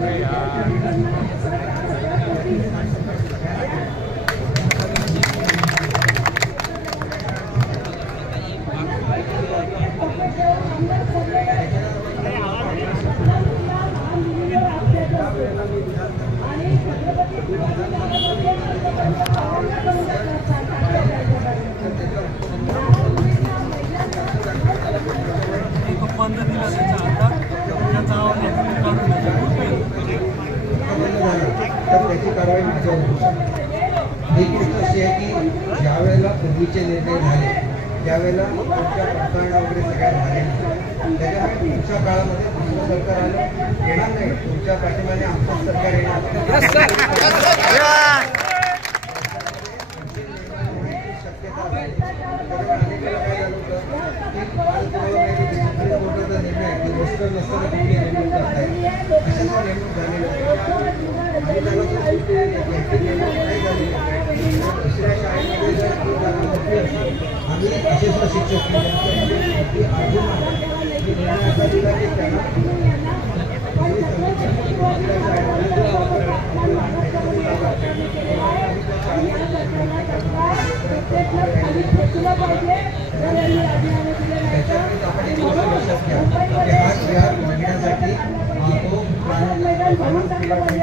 người तर त्याची कारवाई माझ्यावर होईल. ही गोष्ट अशी आहे की ज्या वेळेला पूर्वीचे निर्णय झाले त्यावेळेला तुमच्या प्रकरणं वगैरे सगळ्या झाले त्याच्यामुळे पुढच्या काळामध्ये दुसरं सरकार आलं येणार नाही. तुमच्या पाठिंबाने आमचं सरकार येणार. निर्णय नसताना नेमणूक करताय नेमणूक झालेल्या आहेत आणि त्याला आम्ही शिक्षक त्याच्यामुळे आपण एक लक्षात घ्या की हा अं, तो पन्नास पाहिजे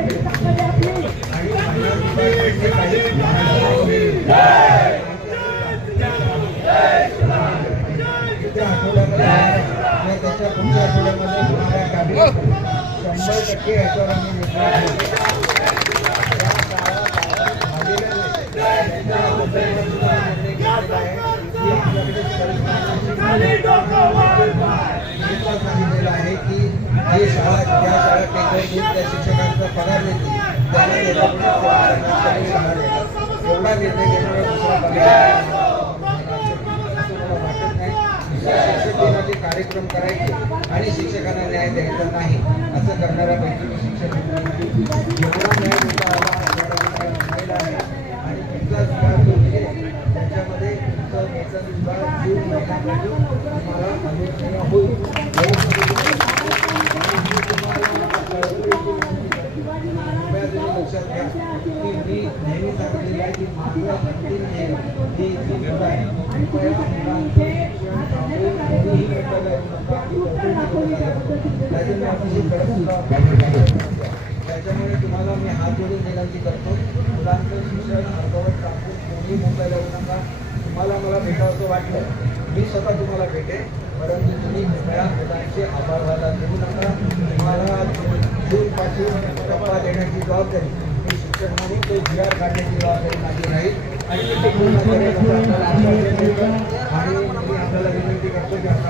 आणि त्याच्या शंभर टक्के याच्यावर आम्ही निर्णय जे शाळा ज्या शाळा टेक त्या शिक्षकांचा पगार देतील त्यांना त्याच्यापुढे सर्वांना शाळा देतात. एवढा निर्णय घेणारा दुसरा वाटत नाही शिक्षक दिनाचे कार्यक्रम करायचे आणि शिक्षकांना न्याय द्यायचा नाही असं करणारा पैकी शिक्षक एवढा न्याय देता आला आहे आणि तुमचा विभाग जो त्याच्यामध्ये वेतन जून महिन्यामध्ये तुम्हाला होईल. मी अतिशय त्याच्यामुळे तुम्हाला मी हात जोडून विनंती करतो. मुलांचं शिक्षण अर्धवट टाकून कोणी मुंबईला येऊ नका. तुम्हाला मला भेटावं वाटलं मी स्वतः तुम्हाला भेटेन. परंतु तुम्ही कृपया मुलांचे आभार व्हायला देऊ नका. तुम्हाला जूनपासून टप्पा देण्याची जबाबदारी मी शिक्षक म्हणून तो जी आर काढण्याची जबाबदारी माझी राहील आणि मी ते आपल्याला आश्वासन देतो. आणि मी आपल्याला विनंती करतो की आपण